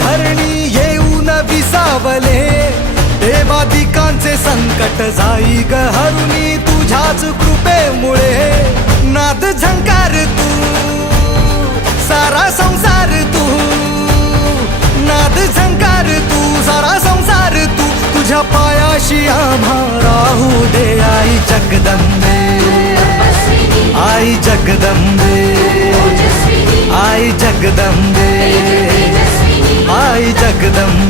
धरणी येऊन विसावले, देवादिकांचे संकट जाई ग हरुनी तुझ्याच कृपेमुळे. नाद झंकार तू सारा संसार तू, नाद झंकार तू सारा संसार तू, तुझ्या पायाशी आम्हा राहू दे आई जगदंबे. आई जगदंबे, आई जगदंबे, आई जगदंबे.